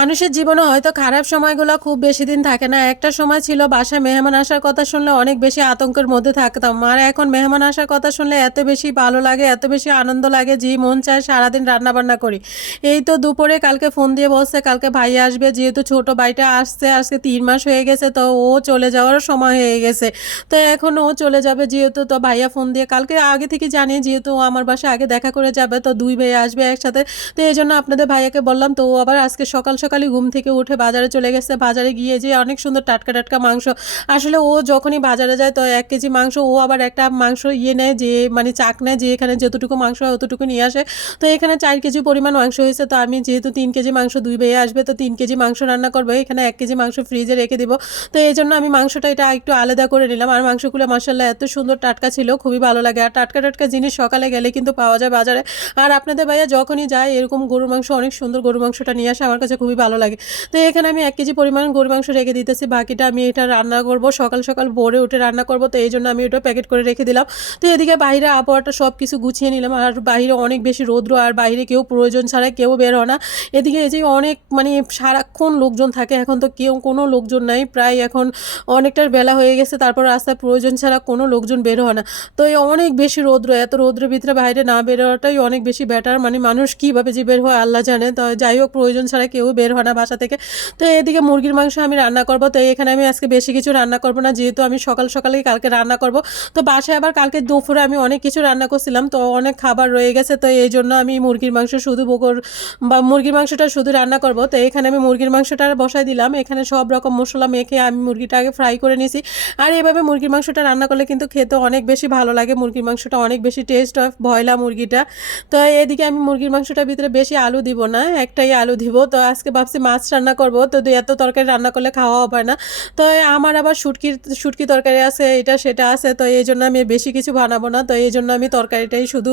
মানুষের জীবনে হয়তো খারাপ সময়গুলো খুব বেশি দিন থাকে না। একটা সময় ছিল বাসায় মেহমান আসার কথা শুনলে অনেক বেশি আতঙ্কের মধ্যে থাকতাম। আর এখন মেহমান আসার কথা শুনলে এত বেশি ভালো লাগে, এত বেশি আনন্দ লাগে যে মন চায় সারাদিন রান্নাবান্না করি। এই তো দুপুরে কালকে ফোন দিয়ে বলছে, কালকে ভাই আসবে, যেহেতু ছোট ভাইটা আসছে, আজকে তিন মাস হয়ে গেছে, তো ও চলে যাওয়ার সময় হয়ে গেছে। তো এখন ও চলে যাবে, যেহেতু তো ভাইয়া ফোন দিয়ে কালকে আগে থেকে জানি, যেহেতু ও আমার বাসায় আগে দেখা করে যাবে, তো দুই ভাই আসবে একসাথে। তো এই জন্য আপনাদের ভাইয়াকে বললাম, তো ও আবার আজকে সকাল সকালই ঘুম থেকে উঠে বাজারে চলে গেছে। বাজারে গিয়ে যে অনেক সুন্দর টাটকা টাটকা মাংস। আসলে ও যখনই বাজারে যায় তো এক কেজি মাংস, ও আবার একটা মাংস ইয়ে নেয় যে মানে চাক নেয় যে এখানে যতটুকু মাংস হয় অতটুকু নিয়ে আসে। তো এখানে চার কেজি পরিমাণ মাংস হয়েছে। তো আমি যেহেতু তিন কেজি মাংস দুই বেয়ে আসবে, তো তিন কেজি মাংস রান্না করব। এখানে এক কেজি মাংস ফ্রিজে রেখে দেবো। তো এই জন্য আমি মাংসটা এটা একটু আলাদা করে নিলাম। আর মাংসগুলো মাসাল্লাহ এত সুন্দর টাটকা ছিল, খুবই ভালো লাগে। আর টাটকা টাটকা জিনিস সকালে গেলে কিন্তু পাওয়া যায় বাজারে। আর আপনাদের ভাইয়া যখনই যায় এরকম গরুর মাংস, অনেক সুন্দর গরুর মাংসটা নিয়ে আসে। আমার কাছে খুবই ভালো লাগে। তো এখানে আমি এক কেজি পরিমাণ গরু মাংস রেখে দিতেছি। বাকিটা আমি এটা রান্না করব। সকাল সকাল ভোরে উঠে রান্না করব। তো এই জন্য আমি ওটা প্যাকেট করে রেখে দিলাম। তো এদিকে বাইরে আবহাওয়াটা সব কিছু গুছিয়ে নিলাম। আর বাইরে অনেক বেশি রৌদ্র আর বাইরে কেউ প্রয়োজন ছাড়া কেউ বের হয় না। এদিকে এই যে অনেক মানে সারাক্ষণ লোকজন থাকে। এখন তো কেউ কোনো লোকজন নাই। প্রায় এখন অনেকটার বেলা হয়ে গেছে। তারপর রাস্তায় প্রয়োজন ছাড়া কোনো লোকজন বের হয় না। তো এই অনেক বেশি রৌদ্র, এত রৌদ্রের ভিতরে বাইরে না বেরোটাই অনেক বেশি বেটার মানে মানুষ কীভাবে যে বের হয় আল্লাহ জানে। তো যাই হোক, প্রয়োজন ছাড়া কেউ বের হয় না বাসা থেকে। তো এদিকে মুরগির মাংস আমি রান্না করব। তো এখানে আমি আজকে বেশি কিছু রান্না করব না। যেহেতু আমি সকাল সকালেই কালকে রান্না করব। তো বাসায় আবার কালকে দুপুরে আমি অনেক কিছু রান্না করছিলাম। তো অনেক খাবার রয়ে গেছে। তো এই জন্য আমি মুরগির মাংস শুধু বকর বা মুরগির মাংসটা শুধু রান্না করব। তো এখানে আমি মুরগির মাংসটা বসাই দিলাম। এখানে সব রকম মশলা মেখে আমি মুরগিটা আগে ফ্রাই করে নিয়েছি আর এভাবে মুরগির মাংসটা রান্না করলে কিন্তু খেতে অনেক বেশি ভালো লাগে। মুরগির মাংসটা অনেক বেশি টেস্ট হয় ভয়লা মুরগিটা। তো এদিকে আমি মুরগির মাংসটার ভিতরে বেশি আলু দিব না। একটাই আলু দিব। তো আজকে ভাবছি মাছ রান্না করব। তো এত তরকারি রান্না করলে খাওয়া হবে না। তো আমার আবার শুটকির শুটকি তরকারি আছে, এটা সেটা আছে। তো এই জন্য আমি বেশি কিছু বানাবো না। তো এই জন্য আমি তরকারিটাই শুধু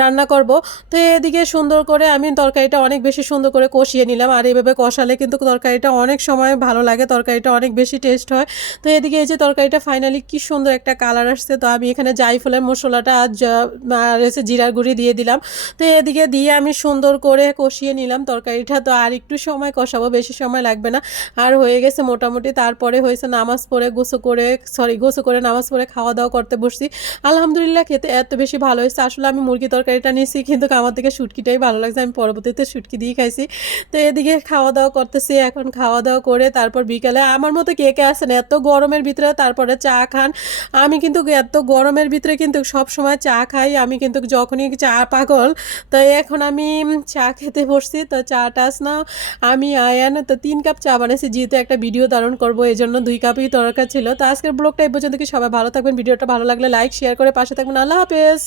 রান্না করব। তো এদিকে সুন্দর করে আমি তরকারিটা অনেক বেশি সুন্দর করে কষিয়ে নিলাম। আর এইভাবে কষালে কিন্তু তরকারিটা অনেক সময় ভালো লাগে। তরকারিটা অনেক বেশি টেস্ট হয়। তো এদিকে এই যে তরকারিটা ফাইনালি কি সুন্দর একটা কালার আসছে। তো আমি এখানে জাইফলের মশলাটা আর এসে জিরার গুঁড়ি দিয়ে দিলাম। তো এদিকে দিয়ে আমি সুন্দর করে কষিয়ে নিলাম তরকারিটা। তো আর একটু সময় কষাবো, বেশি সময় লাগবে না। আর হয়ে গেছে মোটামুটি, তারপরে হয়েছে নামাজ পড়ে গোসো করে সরি গোসো করে, নামাজ পড়ে খাওয়া দাওয়া করতে বসছি। আলহামদুলিল্লাহ খেতে এত বেশি ভালো হয়েছে। আসলে আমি মুরগি তরকারিটা নিয়েছি, কিন্তু আমার থেকে শুটকিটাই ভালো লাগছে। আমি পরবর্তীতে শুটকি দিয়ে খাইছি। তো এদিকে খাওয়া দাওয়া করতেছি, এখন খাওয়া দাওয়া করে তারপর বিকালে, আমার মতো কে কে আসেন এত গরমের ভিতরে তারপরে চা খান। আমি কিন্তু এত গরমের ভিতরে কিন্তু সব সময় চা খাই। আমি কিন্তু যখনই চা পাগল, তো এখন আমি চা খেতে বসছি। তো চা টাস না আমি আয়ান তো তিন কাপ চা বানাইছি, যেহেতু একটা ভিডিও ধারণ করব এই জন্য দুই কাপই দরকার ছিল। তো আজকের ব্লগটা এই পর্যন্ত কি সবাই ভালো থাকবেন, ভিডিওটা ভালো লাগলে লাইক শেয়ার করে পাশে থাকবেন। আল্লাহ হাফেজ!